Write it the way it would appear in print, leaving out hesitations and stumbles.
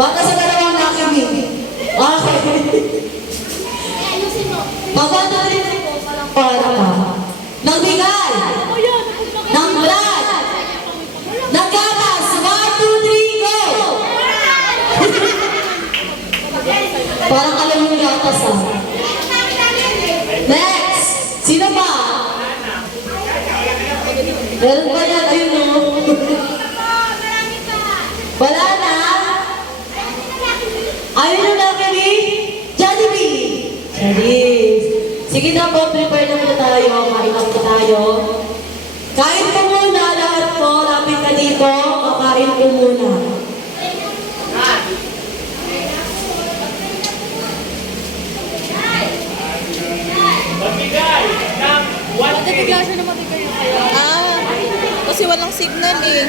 Baka sa dalawang nakinig. Okay. Pagwata rin para ka. Nagbigay. Ng blood. Ng gatas. 1, 2, 3, go! Parang alam yung gatas ah. Next! Sino pa? Meron ba yan? Ayun o. Wala na? Ayun yung nakinig? Jollibee! Charis! Sige na po, prepare na muna tayo. Kain na po tayo. Kain po muna lahat po. Lapit ka dito. Kakain po muna. Magbigay ng 1 Bigla siya na magbigay na kayo. Kasi walang signal eh.